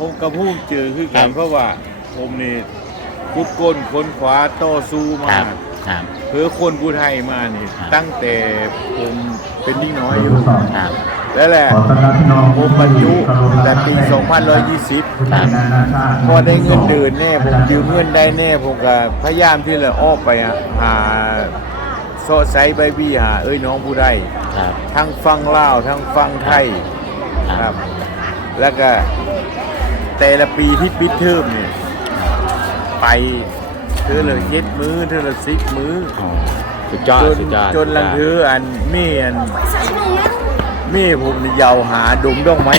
ผมกับผู้เจอคือครักันบเพราะว่าผมนี่คุดก้นคนขวาต่อสู้คมารับครับเพื่อคนผู้ไทยมานี่ครับตั้งแต่ผมเป็นนิดน้อยอยู่ครับแล้วแหละขอต้อนรับพี่น้องผมบรรจุแต่ปี 2120ครับพอได้เงินเดือนแน่ผมยืมเงินได้แน่ผมก็พยายามที่จะออกไปหาโซะไซใบบี้หาเอ้ยน้องผู้ไทยครับทั้งฟังลาวทั้งฟังไทยครับ แล้วก็ แต่ละปีที่ปิดเทอมเนี่ย ไปเธอเลยเย็ดมือเธอเลยซิกมืออ๋อสุดยอดจนสุดยอดจนลังเธออันเมีอันเมีผมนี่ยาวหาดมดอกไม้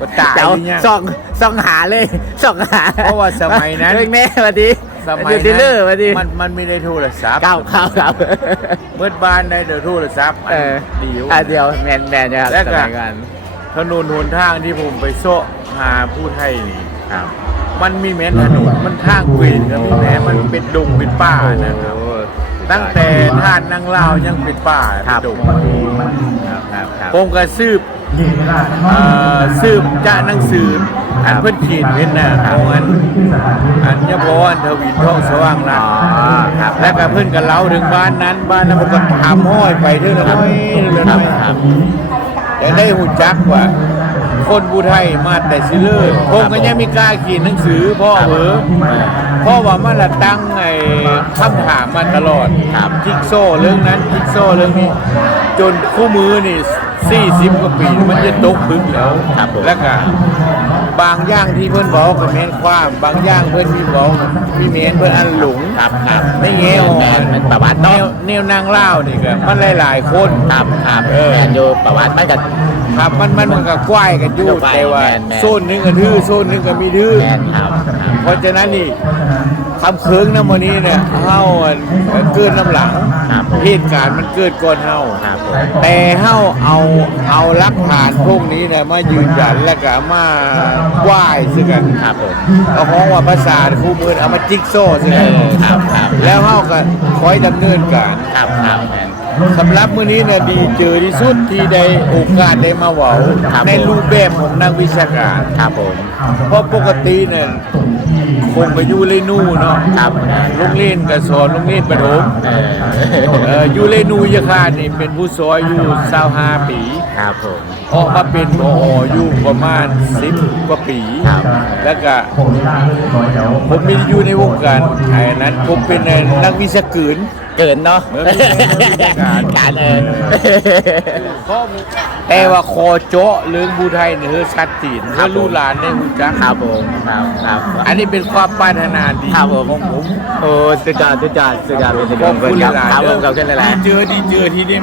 ก็ตายเจ้าเนี่ยส่องส่องหาเลยส่องหาเพราะว่าสมัยนั้นเรื่องแม่สวัสดีสมัยอยู่ที่เลอร์สวัสดีมันมันไม่ได้โทรศัพท์ก้าวข้าวครับเมื่อบ้านได้เดี๋ยวโทรศัพท์เออเดียวอะเดียวแมนแมนนะครับแล้วก็สมัยก่อนถนนหนทางที่ผมไปโซะ หาผู้ไทยนี่ครับ มันมีแม้นถนนมันทางเกวียนก็มีแม้มันเป็นดงเป็นป่านะครับโอ้ตั้งแต่ท่านนั่งเล่าวยังเป็นป่าครับเป็นดงครับครับครับผมก็สืบเอ่อสืบจากหนังสืออันเพิ่นเขียนเป็นน่ะของอันอัญญพรทวินทองสว่างรัตน์อ๋อครับแล้วก็เพิ่นก็เล่าถึงบ้านนั้น บ้านนั้นมันก็ถามห้อยไปเท่านั้นห้อยเท่าคนั้รันบห้อยครับจะได้หูจักว่า คนบูไทยมาแต่ซิเลอร์ผมก็ยังไมีกล้าเขียนหนังสือเพ่อเหอเพราะว่ามันละตั้งไอ้คำถามมาตลอดครับจิ๊กโซ่เรื่องนั้นจิ๊กโซ่เรื่องนี้ จนคู่มือนี่40กว่าปีมันจะตกพึ่งแล้วครับผมแล้วก็ บางอย่างที่เพื่อนบอกกับแม่นความบางอย่างเพื่อนมีบอกมีเมนเพื่อนอันหลงครับครับไม่แง่ออกแมนเป็นประวัติแนเนาะวแนวนางเล่าวนี่ก็มันหลายๆคน ครับครับเออ แมนอยู่ประวัติไม่กันครับมันมันมันก็กว้ายกันอยู่กว้ายแต่ว่าแม่นแม่นโซนหนึงก็ทื่อโซนหนึงก็มีทื่อแมนครับครับเพ ราะฉะนั้นนี่คำเคืองน้ำมันนี้เนี่ยเฮาอันเกิดน้ำหลังครับผมเหตุการณ์มันเกิดก่อนเฮาครับผมแต่เฮาเอาเอาหลักฐานพวกนี้เนี่ยมายืนยันแล้วก็มาไหว้ซึ่งกันครับผมเอาของว่าภาษาคู่มือเอามาจิ๊กโซ่ซึ่งเอกันอครับครับแล้วเฮาก็คอยดำเนินการ ครับครับแมน สำหรับมื้อนี้เนี่ยดีเจอที่สุดที่ได้โอกาสได้มาเว้าครับในรูปแบบของนักวิชาการครับผม เพราะปกติเนี่ยคงไปอยู่เลนูเนาะครับโรงเรียนก็สอนโรงเรียนประถมเออเอ่ออยู่เลนูยะคานี่เป็นผู้สอยอยู่25ปีครับผม ออกมาเป็นพออยู่ประมาณ 10 กว่าปี ครับ แล้วก็ ผมไมีอยู่ในวงการไอ้นั้นผมเป็นนักวิชาการ เกินเนาะเออไม่ใช่ไม่ใช่การการเออแต่ว่าคอเจะเรื่องบูไทยเนี่ยเฮ้อชัดเจนถ้าลูกหลานได้รู้จักครับผมครับครับอันนี้เป็นความปรารถนาดีครับผมของผมโอ้สุดยอดสุดยอดสุดยอดเป็นสุดยขออดบคุณครับหลาครับผมขอบคุณหลายๆเจอดีเจอที่ได้